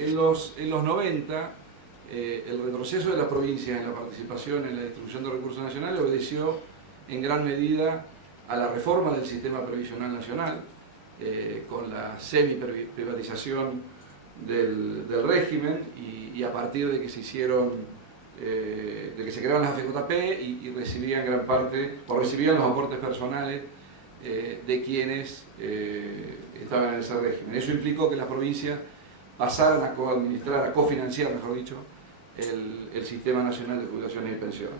En los 90, el retroceso de las provincias en la participación en la distribución de recursos nacionales obedeció en gran medida a la reforma del sistema previsional nacional, con la semi-privatización del régimen y a partir de que se hicieron, de que se crearon las AFJP y recibían gran parte, o recibían los aportes personales de quienes estaban en ese régimen. Eso implicó que las provincias pasaran a coadministrar, a cofinanciar, mejor dicho, el Sistema Nacional de Jubilaciones y Pensiones.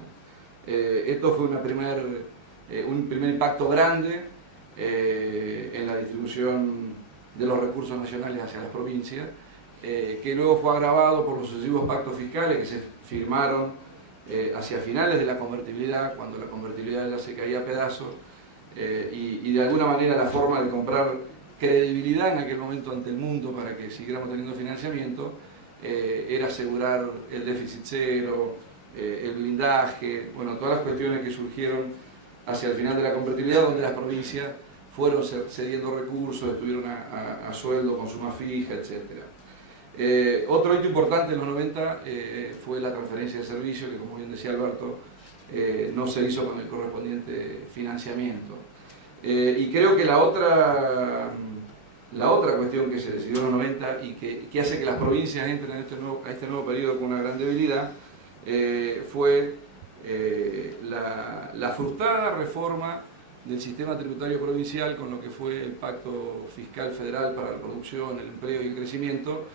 Esto fue un primer impacto grande en la distribución de los recursos nacionales hacia las provincias, que luego fue agravado por los sucesivos pactos fiscales que se firmaron hacia finales de la convertibilidad, cuando la convertibilidad ya se caía a pedazos, y de alguna manera la forma de comprar credibilidad en aquel momento ante el mundo para que siguiéramos teniendo financiamiento era asegurar el déficit cero, el blindaje, bueno, todas las cuestiones que surgieron hacia el final de la convertibilidad, donde las provincias fueron cediendo recursos, estuvieron a sueldo con suma fija, etc. Otro hito importante en los 90 fue la transferencia de servicios, que como bien decía Alberto, no se hizo con el correspondiente financiamiento. Y creo que la otra cuestión que se decidió en los 90 y que hace que las provincias entren a este nuevo periodo con una gran debilidad fue la frustrada reforma del sistema tributario provincial con lo que fue el Pacto Fiscal Federal para la Producción, el Empleo y el Crecimiento,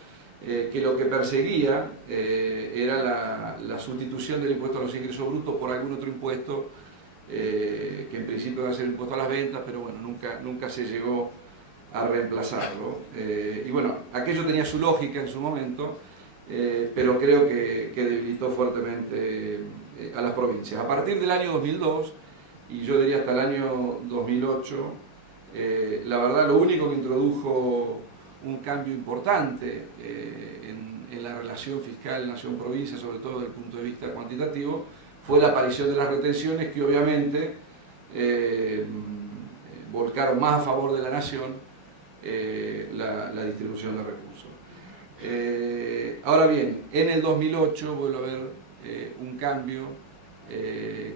que lo que perseguía era la sustitución del impuesto a los ingresos brutos por algún otro impuesto que en principio iba a ser impuesto a las ventas, pero bueno, nunca se llegó a reemplazarlo. Y bueno, aquello tenía su lógica en su momento, pero creo que debilitó fuertemente a las provincias. A partir del año 2002, y yo diría hasta el año 2008, la verdad lo único que introdujo un cambio importante en la relación fiscal nación-provincia, sobre todo desde el punto de vista cuantitativo, fue la aparición de las retenciones que obviamente volcaron más a favor de la nación la distribución de recursos. Ahora bien, en el 2008 vuelve a haber un cambio que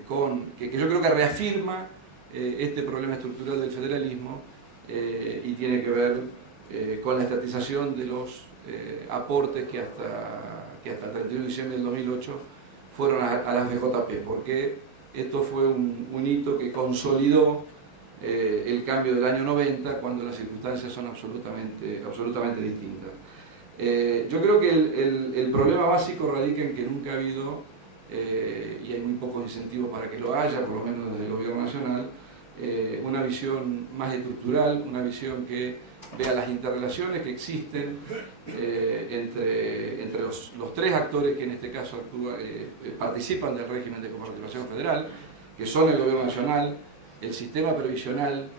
yo creo que reafirma este problema estructural del federalismo y tiene que ver con la estatización de los aportes que hasta el 31 de diciembre del 2008 fueron a las BJP, porque esto fue un hito que consolidó el cambio del año 90, cuando las circunstancias son absolutamente distintas. Yo creo que el problema básico radica en que nunca ha habido, y hay muy pocos incentivos para que lo haya, por lo menos desde el gobierno nacional, una visión más estructural, una visión que vea las interrelaciones que existen entre los tres actores que en este caso participan del régimen de coparticipación federal, que son el gobierno nacional, el sistema previsional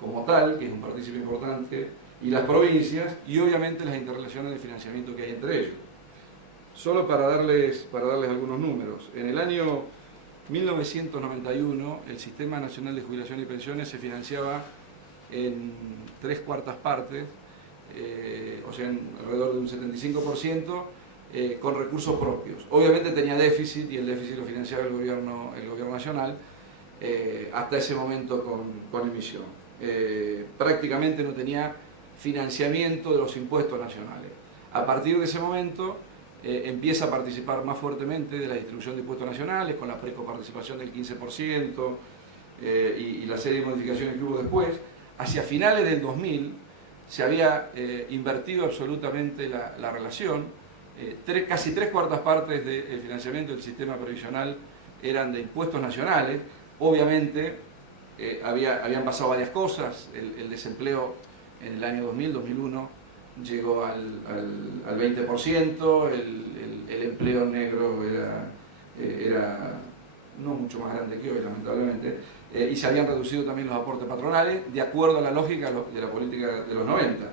como tal, que es un partícipe importante, y las provincias, y obviamente las interrelaciones de financiamiento que hay entre ellos. Solo para darles algunos números, en el año 1991 el Sistema Nacional de Jubilación y Pensiones se financiaba en 3/4 partes, o sea, alrededor de un 75%, con recursos propios. Obviamente tenía déficit, y el déficit lo financiaba el gobierno nacional, hasta ese momento con emisión. Prácticamente no tenía financiamiento de los impuestos nacionales. A partir de ese momento empieza a participar más fuertemente de la distribución de impuestos nacionales, con la precoparticipación del 15% y la serie de modificaciones que hubo después. Hacia finales del 2000 se había invertido absolutamente la relación. Casi 3/4 partes del financiamiento del sistema previsional eran de impuestos nacionales. Obviamente habían pasado varias cosas. El desempleo en el año 2000-2001 llegó al 20%, el empleo negro era no mucho más grande que hoy, lamentablemente, y se habían reducido también los aportes patronales, de acuerdo a la lógica de la política de los 90.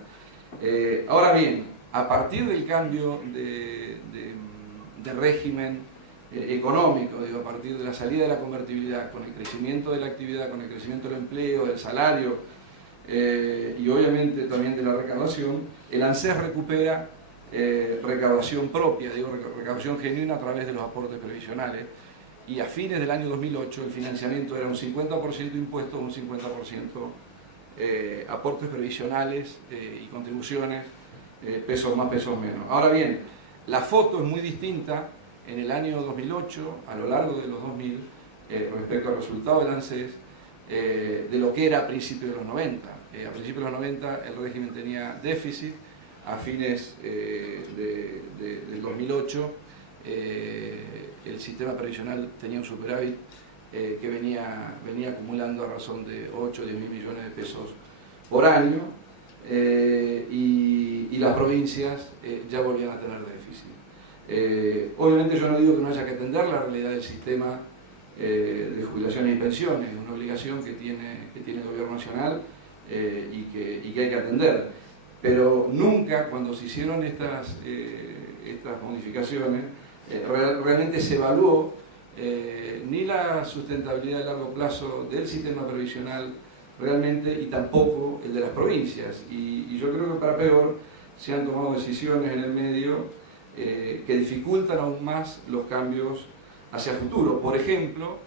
Ahora bien, a partir del cambio de régimen económico, digo, a partir de la salida de la convertibilidad, con el crecimiento de la actividad, con el crecimiento del empleo, del salario, y obviamente también de la recaudación, el ANSES recupera recaudación propia, digo recaudación genuina a través de los aportes previsionales, y a fines del año 2008 el financiamiento era un 50% impuestos, un 50% aportes previsionales y contribuciones, pesos más, pesos menos. Ahora bien, la foto es muy distinta en el año 2008, a lo largo de los 2000, respecto al resultado del ANSES, de lo que era a principios de los 90. A principios de los 90 el régimen tenía déficit, a fines del 2008 el sistema previsional tenía un superávit que venía acumulando a razón de 8 o 10 mil millones de pesos por año, y las provincias ya volvían a tener déficit. Obviamente yo no digo que no haya que atender la realidad del sistema de jubilaciones y pensiones, es una obligación que tiene el gobierno nacional y que hay que atender, pero nunca cuando se hicieron estas modificaciones realmente se evaluó ni la sustentabilidad a largo plazo del sistema previsional realmente, y tampoco el de las provincias, y yo creo que para peor se han tomado decisiones en el medio que dificultan aún más los cambios hacia futuro. Por ejemplo,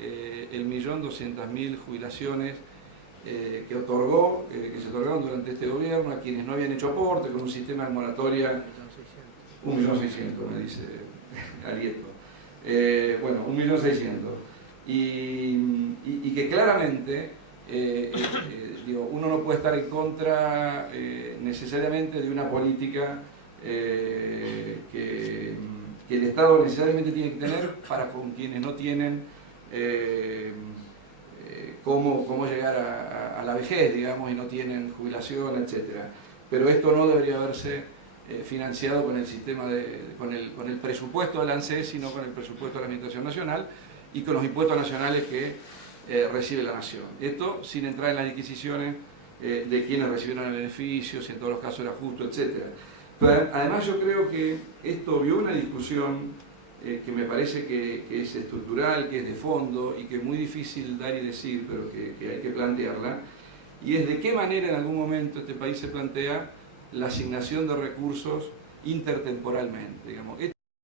el 1.200.000 jubilaciones que se otorgaron durante este gobierno a quienes no habían hecho aporte, con un sistema de moratoria, 1.600.000 me dice Arieto. Bueno, 1.600.000. Y que claramente digo, uno no puede estar en contra necesariamente de una política que el Estado necesariamente tiene que tener para con quienes no tienen cómo llegar a la vejez, digamos, y no tienen jubilación, etc. Pero esto no debería haberse financiado con el sistema con el presupuesto del ANSES, sino con el presupuesto de la Administración Nacional y con los impuestos nacionales que recibe la Nación. Esto sin entrar en las disquisiciones de quienes recibieron el beneficio, si en todos los casos era justo, etc. Pero además yo creo que esto vio una discusión que me parece que es estructural, que es de fondo y que es muy difícil dar y decir, pero que hay que plantearla, y es de qué manera en algún momento este país se plantea la asignación de recursos intertemporalmente, digamos.